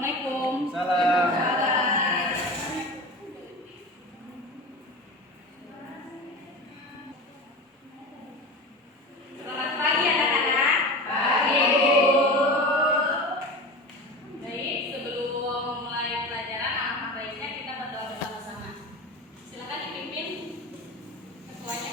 Assalamualaikum. Salam. Selamat pagi anak-anak. Pagi. Baik, sebelum mulai pelajaran, alangkah baiknya kita berdoa bersama-sama. Silakan dipimpin ketuanya.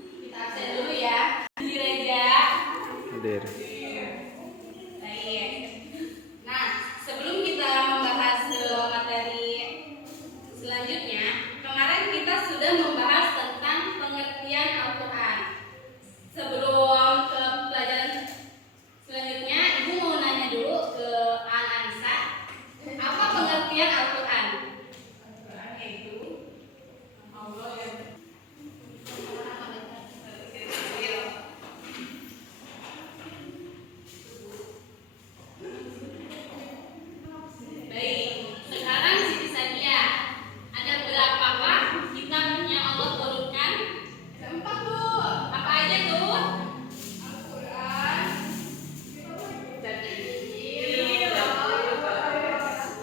Kita absen dulu ya. Direja. Hadir. Baik. Nah, sebelum kita membahas materi selanjutnya, kemarin kita sudah membahas tentang pengertian Al-Quran. Sebelum ke pelajaran selanjutnya, Ibu mau nanya dulu ke Anissa, apa pengertian Al-Quran? Al-Quran itu Allah yang baik, sekarang Siti Sadia, ada berapakah kitab yang Allah turunkan? Ada 4 Bu. Apa aja tuh? Al-Quran, dan Injil.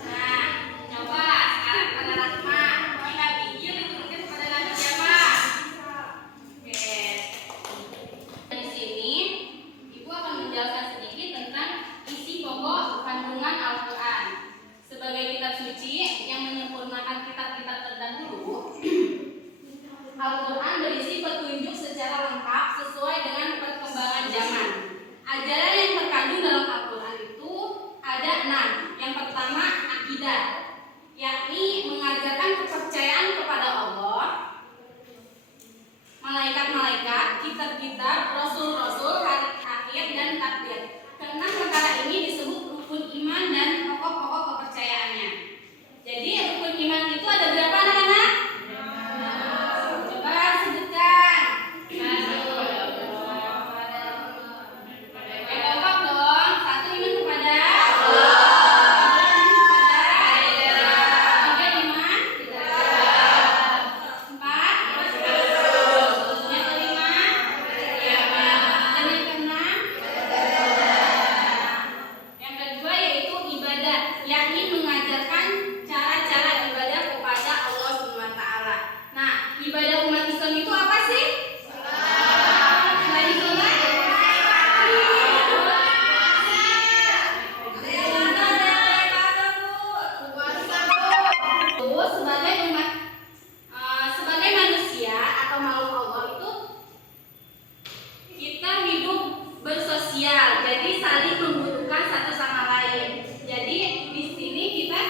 Nah, coba sekarang pada Rahma, kitab Injil diturunkan kepada Nabi siapa? Oke. Di sini Ibu akan menjelaskan sedikit tentang isi pokok kandungan Al-Quran. Sebagai kitab suci yang menyempurnakan kitab-kitab terdahulu, Al-Quran berisi petunjuk secara lengkap sesuai dengan perkembangan zaman. Ajaran yang terkandung dalam Al-Quran itu ada 6. Yang pertama, akidah, yakni mengajarkan kepercayaan kepada Allah, malaikat-malaikat, kitab-kitab, rasul-rasul, hari akhir, dan takdir. Keenam perkara ini disebut rukun iman dan pokok-pokok kepercayaannya. Jadi rukun iman itu ada berapa anak-anak? Coba sebutkan. Kompak dong. 1 iman kepada Allah. 3 iman. 4 yang kelima. Dan yang keenam. Yang kedua yaitu ibadah, yakni mengajarkan cara-cara ibadah kepada Allah SWT. Nah, ibadah umat Islam itu apa sih? Selain sholat, terus sebagai manusia atau makhluk Allah itu kita hidup bersosial, jadi saling membutuhkan satu sama lain. Jadi di sini kita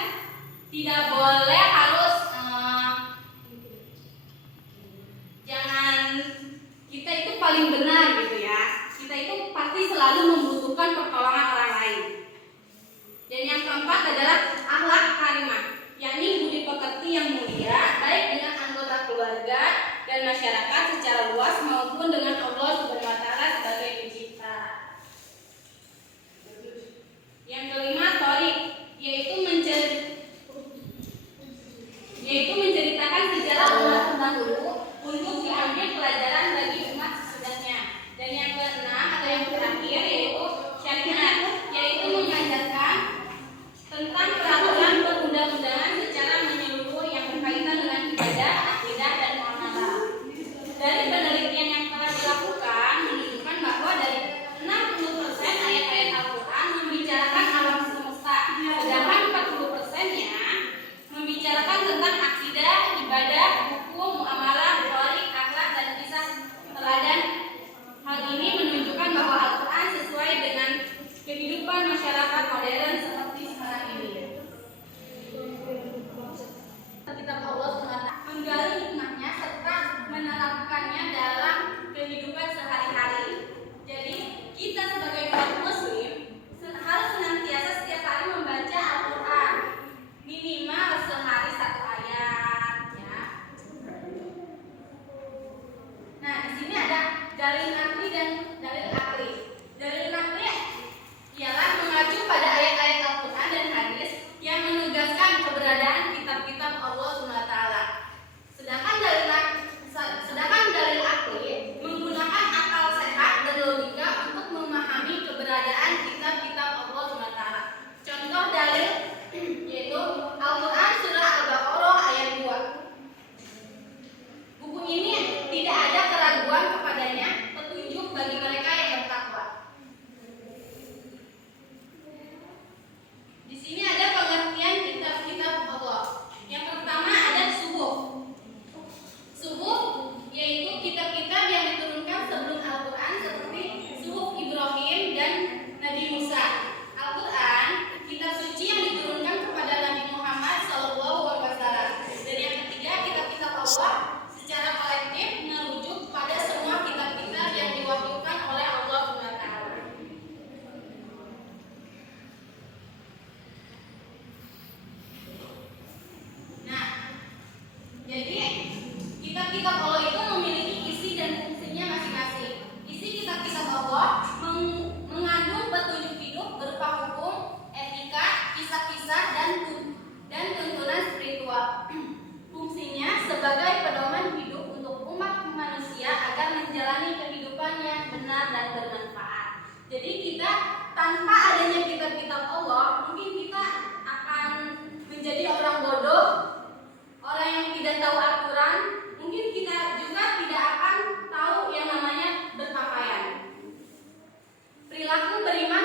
tidak boleh harus jangan kita itu paling benar gitu ya. Kita itu pasti selalu membutuhkan pertolongan orang lain. Dan yang keempat adalah akhlak karimah, yakni budi pekerti yang mulia, baik dengan anggota keluarga dan masyarakat secara luas maupun dengan Allah Subhanahu wa Ta'ala sebagai pencipta. Yang kelima, thorik, yaitu menceritakan sejarah umat terdahulu untuk diambil pelajaran bagi umat sesudahnya. Dan yang keenam atau yang terakhir yaitu syariat, yaitu mengajarkan tentang peraturan perundang-undangan secara menyeluruh yang berkaitan dengan ibadah, akidah, dan muamalah. Dari penelitian yang telah dilakukan, Jadi kita tanpa adanya kitab-kitab Allah, mungkin kita akan menjadi orang bodoh, orang yang tidak tahu aturan. Mungkin kita juga tidak akan tahu yang namanya berpakaian. Perilaku beriman